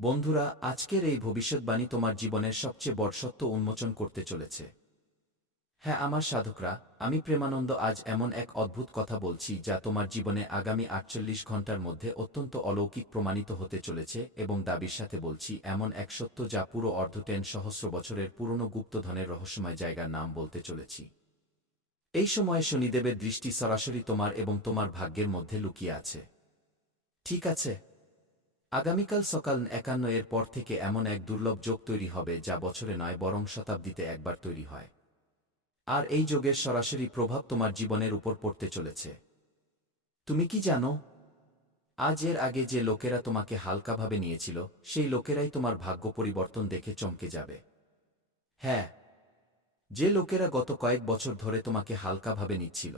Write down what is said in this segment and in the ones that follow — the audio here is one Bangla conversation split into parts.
বন্ধুরা, আজকের এই ভবিষ্যৎবাণী তোমার জীবনের সবচেয়ে বড় সত্য উন্মোচন করতে চলেছে। হ্যাঁ, আমার সাধকরা, আমি প্রেমানন্দ আজ এমন এক অদ্ভুত কথা বলছি যা তোমার জীবনে আগামী ৪৮ ঘন্টার মধ্যে অত্যন্ত অলৌকিক প্রমাণিত হতে চলেছে, এবং দাবির সাথে বলছি এমন এক সত্য যা পুরো সহস্র বছরের পুরনো গুপ্তধনের রহস্যময় জায়গার নাম বলতে চলেছি। এই সময়ে শনিদেবের দৃষ্টি সরাসরি তোমার এবং তোমার ভাগ্যের মধ্যে লুকিয়ে আছে। ঠিক আছে? আগামীকাল সকাল ৫১ এর পর থেকে এমন এক দুর্লভ যোগ তৈরি হবে যা বছরে নয় বরং শতাব্দীতে একবার তৈরি হয়। আর এই যোগের সরাসরি প্রভাব তোমার জীবনের উপর পড়তে চলেছে। তুমি কি জানো? আজ এর আগে যে লোকেরা তোমাকে হালকাভাবে নিয়েছিল, সেই লোকেরাই তোমার ভাগ্য পরিবর্তন দেখে চমকে যাবে। হ্যাঁ, যে লোকেরা গত কয়েক বছর ধরে তোমাকে হালকাভাবে নিচ্ছিল,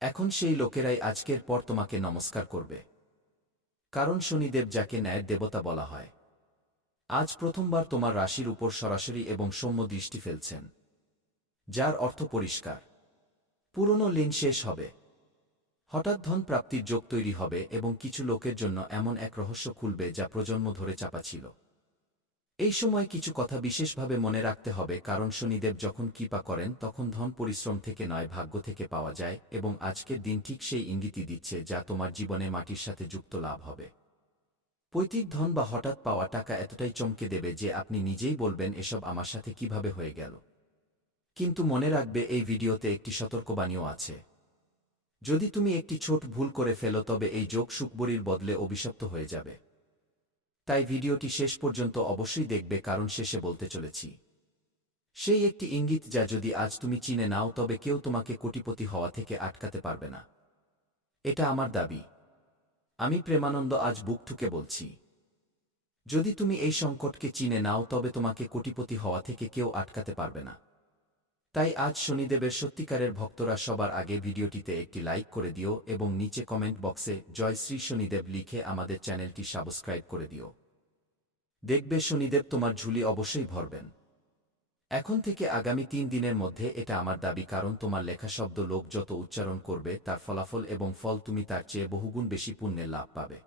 এখন সেই লোকেরাই আজকের পর তোমাকে নমস্কার করবে। কারণ শনিদেব, যাকে ন্যায়ের দেবতা বলা হয়, আজ প্রথমবার তোমার রাশির উপর সরাসরি এবং সৌম্য দৃষ্টি ফেলছেন, যার অর্থ পরিষ্কার, পুরনো লিন শেষ হবে। হঠাৎ ধন প্রাপ্তির যোগ তৈরি হবে এবং কিছু লোকের জন্য এমন এক রহস্য খুলবে যা প্রজন্ম ধরে চাপা ছিল। এই সময় কিছু কথা বিশেষভাবে মনে রাখতে হবে, কারণ শনিদেব যখন কৃপা করেন তখন ধন পরিশ্রম থেকে নয়, ভাগ্য থেকে পাওয়া যায়, এবং আজকের দিন ঠিক সেই ইঙ্গিতই দিচ্ছে যা তোমার জীবনে মাটির সাথে যুক্ত লাভ হবে। পৈতৃক ধন বা হঠাৎ পাওয়া টাকা এতটাই চমকে দেবে যে আপনি নিজেই বলবেন, এসব আমার সাথে কিভাবে হয়ে গেল। কিন্তু মনে রাখবে, এই ভিডিওতে একটি সতর্কবাণীও আছে। যদি তুমি একটি ছোট ভুল করে ফেলো, তবে এই যোগ সুখবরীর বদলে অভিশপ্ত হয়ে যাবে। তাই ভিডিওটি শেষ পর্যন্ত অবশ্যই দেখবে, কারণ শেষে বলতে চলেছি সেই একটি ইঙ্গিত যা যদি আজ তুমি চিনে নাও, তবে কেউ তোমাকে কোটিপতি হওয়া থেকে আটকাতে পারবে না। এটা আমার দাবি। আমি প্রেমানন্দ আজ বুক ঠুকে বলছি, যদি তুমি এই সংকটকে চিনে নাও, তবে তোমাকে কোটিপতি হওয়া থেকে কেউ আটকাতে পারবে না। তাই আজ শনিদেবের সত্যিকারের ভক্তরা সবার আগে ভিডিওটিতে একটি লাইক করে দিও এবং নিচে কমেন্ট বক্সে জয় শ্রী শনিদেব লিখে আমাদের চ্যানেলটি সাবস্ক্রাইব করে দিও। দেখবে শনিদেব তোমার ঝুলি অবশ্যই ভরবেন। এখন থেকে আগামী ৩ দিনের মধ্যে এটা আমার দাবি, কারণ তোমার লেখা শব্দ লোক যত উচ্চারণ করবে, তার ফলাফল এবং ফল তুমি তার চেয়ে বহুগুণ বেশি পুণ্যের লাভ পাবে।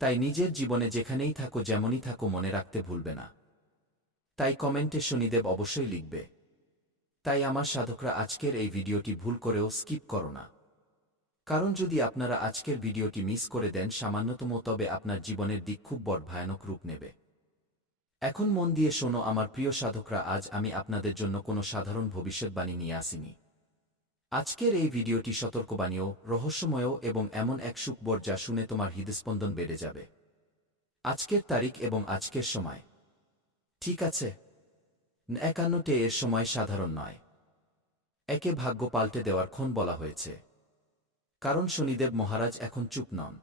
তাই নিজের জীবনে যেখানেই থাকো, যেমনই থাকো, মনে রাখতে ভুলবে না। তাই কমেন্টে শনিদেব অবশ্যই লিখবে। তাই আমার সাধকরা, আজকের এই ভিডিওটি ভুল করেও স্কিপ করো না। কারণ যদি আপনারা আজকের ভিডিওটি মিস করে দেন সামান্যতম, তবে আপনার জীবনের দিক খুব বড় ভয়ানক রূপ নেবে। এখন মন দিয়ে শোনো আমার প্রিয় সাধকরা, আজ আমি আপনাদের জন্য কোনো সাধারণ ভবিষ্যৎবাণী নিয়ে আসিনি। আজকের এই ভিডিওটি সতর্কবাণীও, রহস্যময় এবং এমন এক সুখবর যা শুনে তোমার হৃদস্পন্দন বেড়ে যাবে। আজকের তারিখ এবং আজকের সময়, ঠিক আছে? ৫১ এর সময় সাধারণ নয়। একে ভাগ্য পাল্টে দেওয়ার ক্ষণ বলা হয়েছে। কারণ শনিদেব মহারাজ এখন চুপ নন।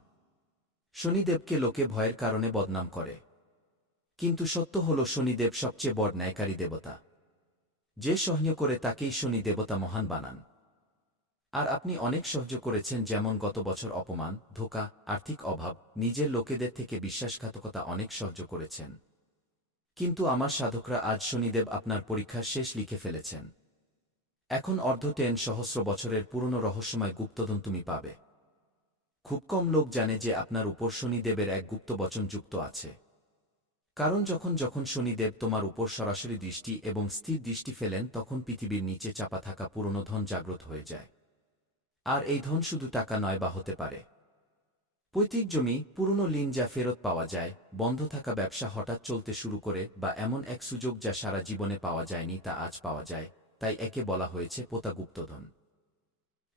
শনিদেবকে লোকে ভয়ের কারণে বদনাম করে, কিন্তু সত্য হল শনিদেব সবচেয়ে বড় ন্যায়কারী দেবতা। যে সহ্য করে তাকেই শনি দেবতা মহান বানান। আর আপনি অনেক সহ্য করেছেন, যেমন গত বছর অপমান, ধোঁকা, আর্থিক অভাব, নিজের লোকেদের থেকে বিশ্বাসঘাতকতা, অনেক সহ্য করেছেন। কিন্তু আমার সাধকরা, আজ শনিদেব আপনার পরীক্ষার শেষ লিখে ফেলেছেন। এখন সহস্র বছরের পুরনো রহস্যময় গুপ্তধন তুমি পাবে। খুব কম লোক জানে যে আপনার উপর শনিদেবের এক গুপ্ত বচন যুক্ত আছে। কারণ যখন যখন শনিদেব তোমার উপর সরাসরি দৃষ্টি এবং স্থির দৃষ্টি ফেলেন, তখন পৃথিবীর নিচে চাপা থাকা পুরনো ধন জাগ্রত হয়ে যায়। আর এই ধন শুধু টাকা নয়, বা হতে পারে পৈতৃক জমি, পুরনো লিন যা ফেরত পাওয়া যায়, বন্ধ থাকা ব্যবসা হঠাৎ চলতে শুরু করে, বা এমন এক সুযোগ যা সারা জীবনে পাওয়া যায়নি তা আজ পাওয়া যায়। তাই একে বলা হয়েছে পোতা গুপ্তধন।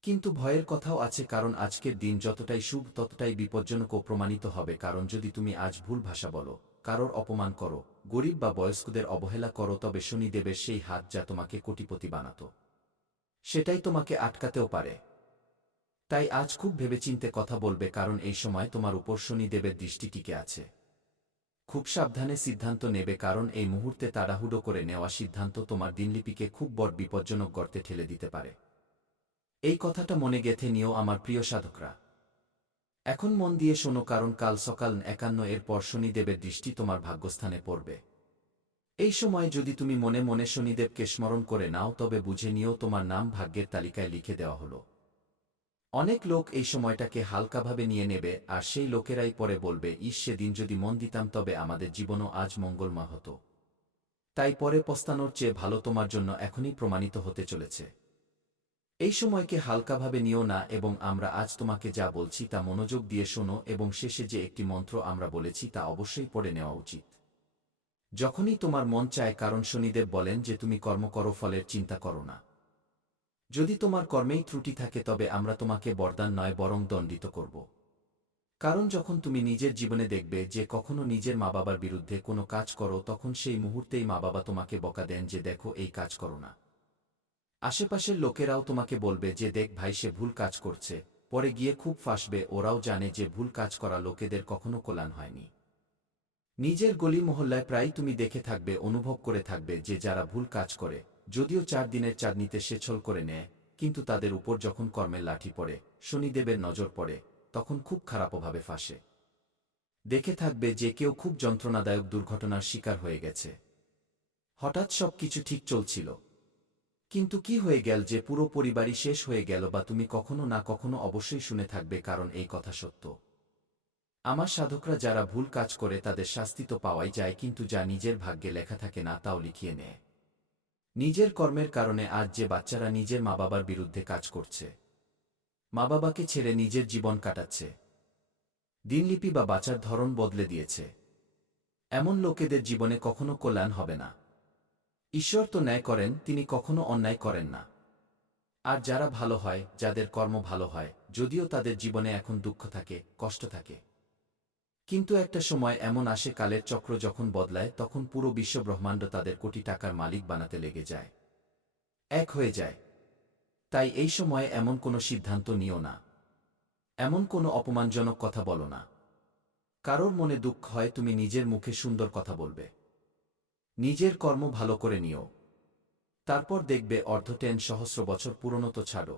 কিন্তু ভয়ের কথাও আছে, কারণ আজকের দিন যতটাই শুভ ততটাই বিপজ্জনকও প্রমাণিত হবে। কারণ যদি তুমি আজ ভুল ভাষা বলো, কারোর অপমান করো, গরিব বা বয়স্কদের অবহেলা করো, তবে শনিদেবের সেই হাত যা তোমাকে কোটিপতি বানাত, সেটাই তোমাকে আটকাতেও পারে। তাই আজ খুব ভেবেচিন্তে কথা বলবে, কারণ এই সময় তোমার উপর শনিদেবের দৃষ্টি টিকে আছে। খুব সাবধানে সিদ্ধান্ত নেবে, কারণ এই মুহূর্তে তাড়াহুড়ো করে নেওয়া সিদ্ধান্ত তোমার দিনলিপিকে খুব বড় বিপজ্জনক গর্তে ঠেলে দিতে পারে। এই কথাটা মনে গেঁথে নিও আমার প্রিয় সাধকরা। এখন মন দিয়ে শোনো, কারণ কাল সকাল ৫১ এর পর শনিদেবের দৃষ্টি তোমার ভাগ্যস্থানে পড়বে। এই সময় যদি তুমি মনে মনে শনিদেবকে স্মরণ করে নাও, তবে বুঝে নিও তোমার নাম ভাগ্যের তালিকায় লিখে দেওয়া হলো। অনেক লোক এই সময়টাকে হালকাভাবে নিয়ে নেবে, আর সেই লোকেরাই পরে বলবে, ইস, সেদিন যদি মন দিতাম তবে আমাদের জীবনও আজ মঙ্গলময় হতো। তাই পরে পস্তানোর চেয়ে ভালো তোমার জন্য এখনই প্রমাণিত হতে চলেছে। এই সময়কে হালকাভাবে নিও না, এবং আমরা আজ তোমাকে যা বলছি তা মনোযোগ দিয়ে শোনো, এবং শেষে যে একটি মন্ত্র আমরা বলেছি তা অবশ্যই পড়ে নেওয়া উচিত। যখনই তোমার মন চায়, কারণ শনিদেব বলেন যে তুমি কর্ম করো, ফলের চিন্তা করো না। যদি তোমার কর্মেই ত্রুটি থাকে তবে আমরা তোমাকে বরদান নয় বরং দণ্ডিত করব। কারণ যখন তুমি নিজের জীবনে দেখবে যে কখনো নিজের মা বাবার বিরুদ্ধে কোনো কাজ করো, তখন সেই মুহূর্তেই মা বাবা তোমাকে বকা দেন যে দেখো এই কাজ করো না। আশেপাশের লোকেরাও তোমাকে বলবে যে দেখ ভাই, সে ভুল কাজ করছে। পরে গিয়ে খুব ফাঁসবে। ওরাও জানে যে ভুল কাজ করা লোকেদের কখনো কল্যাণ হয়নি। নিজের গলি মহল্লায় প্রায় তুমি দেখে থাকবে, অনুভব করে থাকবে যে যারা ভুল কাজ করে, যদিও 4 দিনের চাঁদনিতে সে ছল করে নেয়, কিন্তু তাদের উপর যখন কর্মের লাঠি পড়ে, শনিদেবের নজর পড়ে, তখন খুব খারাপভাবে ফাঁসে। দেখে থাকবে যে কেউ খুব যন্ত্রণাদায়ক দুর্ঘটনার শিকার হয়ে গেছে। হঠাৎ সব কিছু ঠিক চলছিল, কিন্তু কি হয়ে গেল যে পুরো পরিবারই শেষ হয়ে গেল, বা তুমি কখনো না কখনো অবশ্যই শুনে থাকবে, কারণ এই কথা সত্য। আমার সাধকরা যারা ভুল কাজ করে তাদের শাস্তি তো পাওয়াই যায়, কিন্তু যা নিজের ভাগ্যে লেখা থাকে না তাও লিখিয়ে নেয়। নিজের কর্মের কারণে আজ যে বাচ্চারা নিজের মা বাবার বিরুদ্ধে কাজ করছে, মা বাবাকে ছেড়ে নিজের জীবন কাটাচ্ছে, দিনলিপি বা বাঁচার ধরন বদলে দিয়েছে, এমন লোকেদের জীবনে কখনো কল্যাণ হবে না। ঈশ্বর তো ন্যায় করেন, তিনি কখনো অন্যায় করেন না। আর যারা ভালো হয়, যাদের কর্ম ভালো হয়, যদিও তাদের জীবনে এখন দুঃখ থাকে, কষ্ট থাকে, কিন্তু একটা সময় এমন আসে, কালের চক্র যখন বদলায়, তখন পুরো বিশ্ব ব্রহ্মাণ্ড তাদের কোটি টাকার মালিক বানাতে লেগে যায়, এক হয়ে যায়। তাই এই সময়ে এমন কোনো সিদ্ধান্ত নিও না, এমন কোনো অপমানজনক কথা বলো না। কারোর মনে দুঃখ হয়, তুমি নিজের মুখে সুন্দর কথা বলবে, নিজের কর্ম ভালো করে নিও, তারপর দেখবে অর্ধটেন সহস্র বছর পুরনো তো ছাড়ো।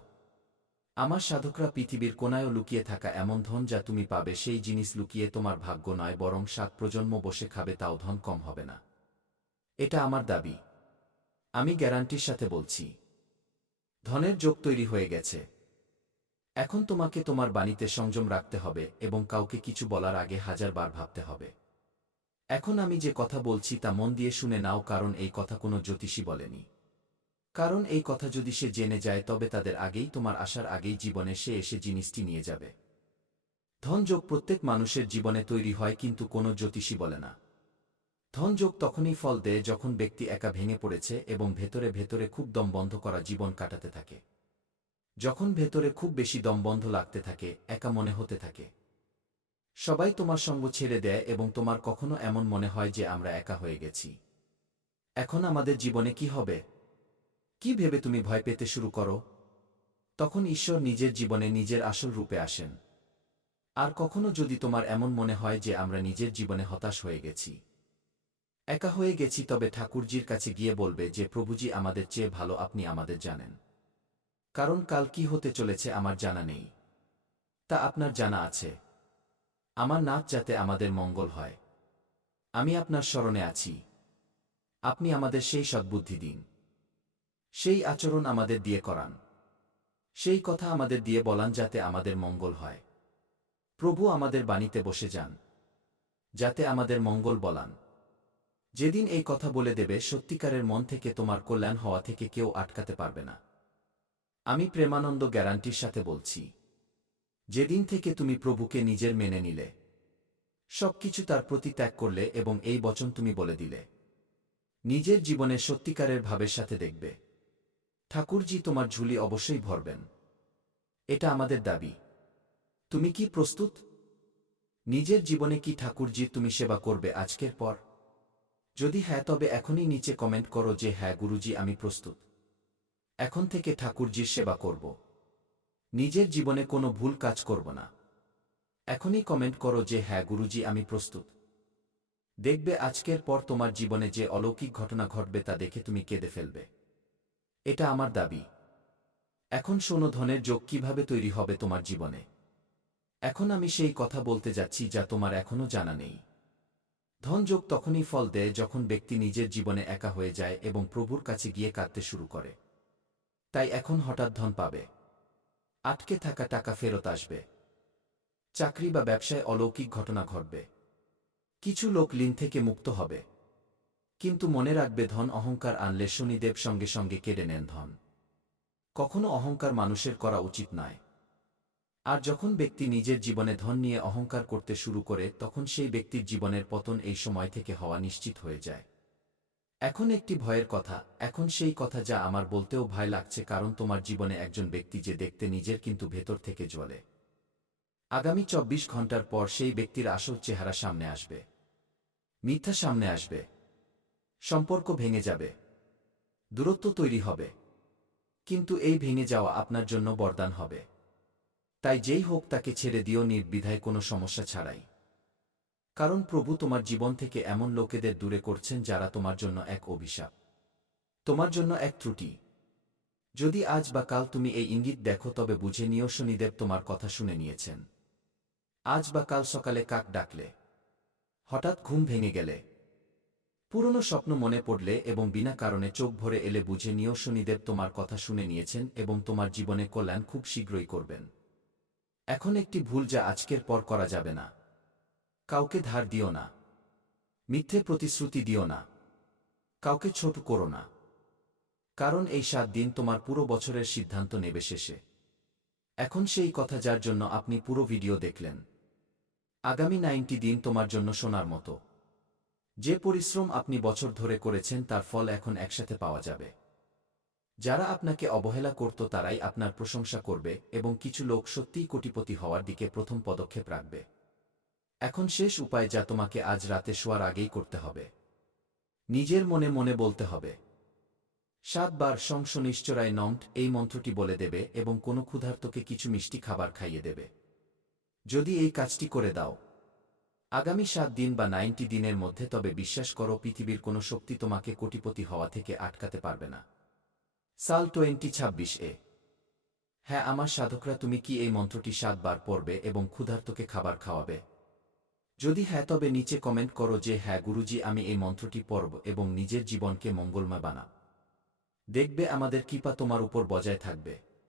আমার সাধকরা পৃথিবীর কোনায়ও লুকিয়ে থাকা এমন ধন যা তুমি পাবে, সেই জিনিস লুকিয়ে তোমার ভাগ্য নয় বরং 7 প্রজন্ম বসে খাবে, তাও ধন কম হবে না। এটা আমার দাবি, আমি গ্যারান্টির সাথে বলছি। ধনের যোগ তৈরি হয়ে গেছে। এখন তোমাকে তোমার বাণীতে সংযম রাখতে হবে, এবং কাউকে কিছু বলার আগে 1000 বার ভাবতে হবে। এখন আমি যে কথা বলছি তা মন দিয়ে শুনে নাও, কারণ এই কথা কোনো জ্যোতিষী বলেনি। কারণ এই কথা যদি সে জেনে যায় তবে তাদের আগেই, তোমার আসার আগেই জীবনে সে এসে জিনিসটি নিয়ে যাবে। ধনযোগ প্রত্যেক মানুষের জীবনে তৈরি হয়, কিন্তু কোনো জ্যোতিষী বলে না। ধনযোগ তখনই ফল দেয় যখন ব্যক্তি একা ভেঙে পড়েছে এবং ভেতরে ভেতরে খুব দমবন্ধ করা জীবন কাটাতে থাকে। যখন ভেতরে খুব বেশি দমবন্ধ লাগতে থাকে, একা মনে হতে থাকে, সবাই তোমার সঙ্গ ছেড়ে দেয়, এবং তোমার কখনো এমন মনে হয় যে আমরা একা হয়ে গেছি, এখন আমাদের জীবনে কি হবে, কি ভেবে তুমি ভয় পেতে শুরু করো, তখন ঈশ্বর নিজের জীবনে নিজের আসল রূপে আসেন। আর কখনো যদি তোমার এমন মনে হয় যে আমরা নিজের জীবনে হতাশ হয়ে গেছি, একা হয়ে গেছি, তবে ঠাকুরজির কাছে গিয়ে বলবে যে প্রভুজি, আমাদের চেয়ে ভালো আপনি আমাদের জানেন। কারণ কাল কি হতে চলেছে আমার জানা নেই, তা আপনার জানা আছে। আমার নাচ যাতে আমাদের মঙ্গল হয়, আমি আপনার শরণে আছি। আপনি আমাদের সেই সদ্বুদ্ধি দিন, সেই আচরণ আমাদের দিয়ে করান, সেই কথা আমাদের দিয়ে বলান যাতে আমাদের মঙ্গল হয়। প্রভু আমাদের বাণীতে বসে যান, যাতে আমাদের মঙ্গল বলান। যেদিন এই কথা বলে দেবে, সত্যিকারের মন থেকে তোমার কল্যাণ হওয়া থেকে কেউ আটকাতে পারবে না। আমি প্রেমানন্দ গ্যারান্টির সাথে বলছি। যেদিন থেকে তুমি প্রভুকে নিজের মেনে নিলে, সবকিছু তার প্রতি ত্যাগ করলে, এবং এই বচন তুমি বলে দিলে, নিজের জীবনে সত্যিকারের ভাবের সাথে দেখবে ঠাকুরজি তোমার ঝুলি অবশ্যই ভরবেন। এটা আমাদের দাবি। তুমি কি প্রস্তুত? নিজের জীবনে কি ঠাকুরজির তুমি সেবা করবে আজকের পর? যদি হ্যাঁ, তবে এখনই নিচে কমেন্ট করো যে হ্যাঁ গুরুজি, আমি প্রস্তুত। এখন থেকে ঠাকুরজির সেবা করব, নিজের জীবনে কোনো ভুল কাজ করব না। এখনই কমেন্ট করো যে হ্যাঁ গুরুজি, আমি প্রস্তুত। দেখবে আজকের পর তোমার জীবনে যে অলৌকিক ঘটনা ঘটবে তা দেখে তুমি কেঁদে ফেলবে। এটা আমার দাবি। এখন শোনো, ধনের যোগ কিভাবে তৈরি হবে তোমার জীবনে। এখন আমি সেই কথা বলতে যাচ্ছি যা তোমার এখনো জানা নেই। ধনযোগ তখনই ফল দেয় যখন ব্যক্তি নিজের জীবনে একা হয়ে যায় এবং প্রভুর কাছে গিয়ে কাঁদতে শুরু করে। তাই এখন হঠাৎ ধন পাবে, আটকে থাকা টাকা ফেরত আসবে। চাকরি বা ব্যবসায় অলৌকিক ঘটনা ঘটবে। কিছু লোক ঋণ থেকে মুক্ত হবে। কিন্তু মনে রাখবে, ধন অহংকার আনলে শনিদেব সঙ্গে সঙ্গে কেড়ে নেন ধন। কখনো অহংকার মানুষের করা উচিত নয়। আর যখন ব্যক্তি নিজের জীবনে ধন নিয়ে অহংকার করতে শুরু করে, তখন সেই ব্যক্তির জীবনের পতন এই সময় থেকে হওয়া নিশ্চিত হয়ে যায়। এখন একটি ভয়ের কথা, এখন সেই কথা যা আমার বলতেও ভয় লাগছে, কারণ তোমার জীবনে একজন ব্যক্তি যে দেখতে নিজের কিন্তু ভেতর থেকে জ্বলে। আগামী ২৪ ঘন্টার পর সেই ব্যক্তির আসল চেহারা সামনে আসবে। মিথ্যা সামনে আসবে। সম্পর্ক ভেঙে যাবে। দূরত্ব তৈরি হবে। কিন্তু এই ভেঙে যাওয়া আপনার জন্য বরদান হবে। তাই যেই হোক তাকে ছেড়ে দিও নির্দ্বিধায়, কোনো সমস্যা ছাড়াই। কারণ প্রভু তোমার জীবন থেকে এমন লোকেদের দূরে করছেন যারা তোমার জন্য এক অভিশাপ, তোমার জন্য এক ত্রুটি। যদি আজ বা কাল তুমি এই ইঙ্গিত দেখো, তবে বুঝে নিও শনিদেব তোমার কথা শুনে নিয়েছেন। আজ বা কাল সকালে কাক ডাকলে, হঠাৎ ঘুম ভেঙে গেলে, পুরনো স্বপ্ন মনে পড়লে এবং বিনা কারণে চোখ ভরে এলে, বুঝে নিও শনিদেব তোমার কথা শুনে নিয়েছেন এবং তোমার জীবনে কল্যাণ খুব শীঘ্রই করবেন। এখন একটি ভুল যা আজকের পর করা যাবে না। কাউকে ধার দিও না। মিথ্যে প্রতিশ্রুতি দিও না। কাউকে ছোট করো না। কারণ এই ৭ দিন তোমার পুরো বছরের সিদ্ধান্ত নেবে শেষে। এখন সেই কথা যার জন্য আপনি পুরো ভিডিও দেখলেন। আগামী ৯০ দিন তোমার জন্য সোনার মতো। যে পরিশ্রম আপনি বছর ধরে করেছেন তার ফল এখন একসাথে পাওয়া যাবে। যারা আপনাকে অবহেলা করত তারাই আপনার প্রশংসা করবে এবং কিছু লোক সত্যিই কোটিপতি হওয়ার দিকে প্রথম পদক্ষেপ রাখবে। এখন শেষ উপায়, যা তোমাকে আজ রাতে শোয়ার আগেই করতে হবে। নিজের মনে মনে বলতে হবে ৭ বার সং শনিশ্চরায় নমঃ, এই মন্ত্রটি বলে দেবে এবং কোনো ক্ষুধার্তকে কিছু মিষ্টি খাবার খাইয়ে দেবে। যদি এই কাজটি করে দাও আগামী ৭ দিন বা ৯০ দিনের মধ্যে, তবে বিশ্বাস করো পৃথিবীর কোনো শক্তি তোমাকে কোটিপতি হওয়া থেকে আটকাতে পারবে না। সাল 2026 হ্যাঁ আমার সাধকরা, তুমি কি এই মন্ত্রটি ৭ বার পড়বে এবং ক্ষুধার্তকে খাবার খাওয়াবে? যদি হ্যাঁ, তবে নিচে কমেন্ট করো যে হ্যাঁ গুরুজি, আমি এই মন্ত্রটি পড়ব এবং নিজের জীবনকে মঙ্গলময় বানাব। দেখবে আমাদের কৃপা তোমার উপর বজায় থাকবে।